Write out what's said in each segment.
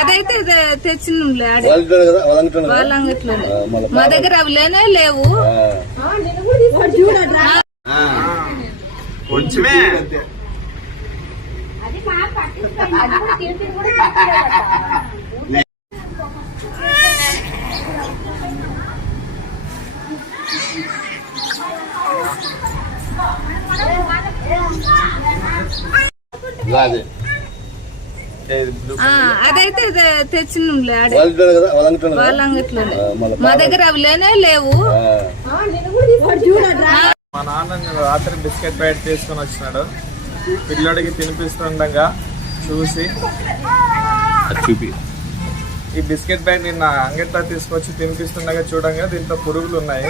అదైతే తెచ్చిన మా దగ్గర అవి లేనే లేవు చూడండి అదైతే తెచ్చిన మా దగ్గర అవి లేనే లేవు మా నాన్న రాత్రి బిస్కెట్ ప్యాకెట్ తీసుకొని వచ్చినాడు పిల్లడికి తినిపిస్తుండగా చూసి చూపి ఈ బిస్కెట్ బ్యాగ్ నిన్న అంగట్లో తీసుకొచ్చి తినిపిస్తుండగా చూడంగా దీంట్లో పురుగులు ఉన్నాయి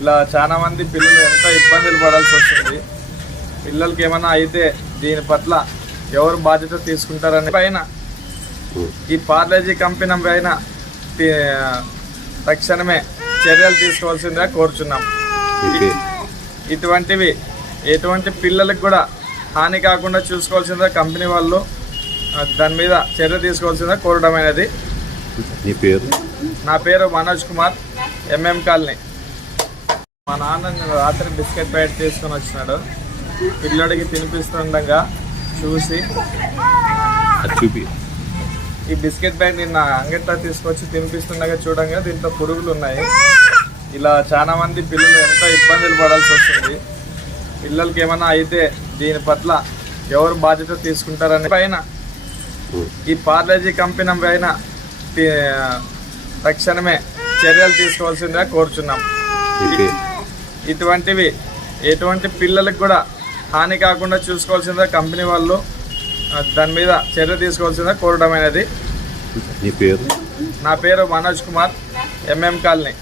ఇలా చాలా మంది పిల్లలు ఎంతో ఇబ్బందులు పడాల్సి వస్తుంది పిల్లలకి ఏమైనా అయితే దీని పట్ల ఎవరు బాధ్యత తీసుకుంటారనే పైన ఈ పార్లేజీ కంపెనీ పైన తక్షణమే చర్యలు తీసుకోవాల్సిందిగా కోరుచున్నాం ఇటువంటివి ఎటువంటి పిల్లలకు కూడా హాని కాకుండా చూసుకోవాల్సిందిగా కంపెనీ వాళ్ళు దాని మీద చర్య తీసుకోవాల్సిందిగా కోరడం అనేది పేరు నా పేరు మనోజ్ కుమార్ ఎంఎం కాలనీ మా నాన్న రాత్రి బిస్కెట్ ప్యాకెట్ తీసుకొని వచ్చినాడు పిల్లడికి తినిపిస్తుండగా చూసి చూపి ఈ బిస్కెట్ బ్యాగ్ నిన్న అంగట్లో తీసుకొచ్చి తినిపిస్తుండగా చూడంగా దీంట్లో పురుగులు ఉన్నాయి ఇలా చాలా మంది పిల్లలు ఎంత ఇబ్బందులు పడాల్సి వస్తుంది పిల్లలకి ఏమైనా అయితే దీని పట్ల ఎవరు బాధ్యత తీసుకుంటారని పైన ఈ పార్లేజీ కంపెనీ పైన తక్షణమే చర్యలు తీసుకోవాల్సిందిగా కోరుచున్నాం ఇటువంటివి ఎటువంటి పిల్లలకు కూడా హాని కాకుండా చూసుకోవాల్సిందే కంపెనీ వాళ్ళు దాని మీద చర్య తీసుకోవాల్సిందే కోరడం అనేది నా పేరు మనోజ్ కుమార్ ఎంఎం కాలనీ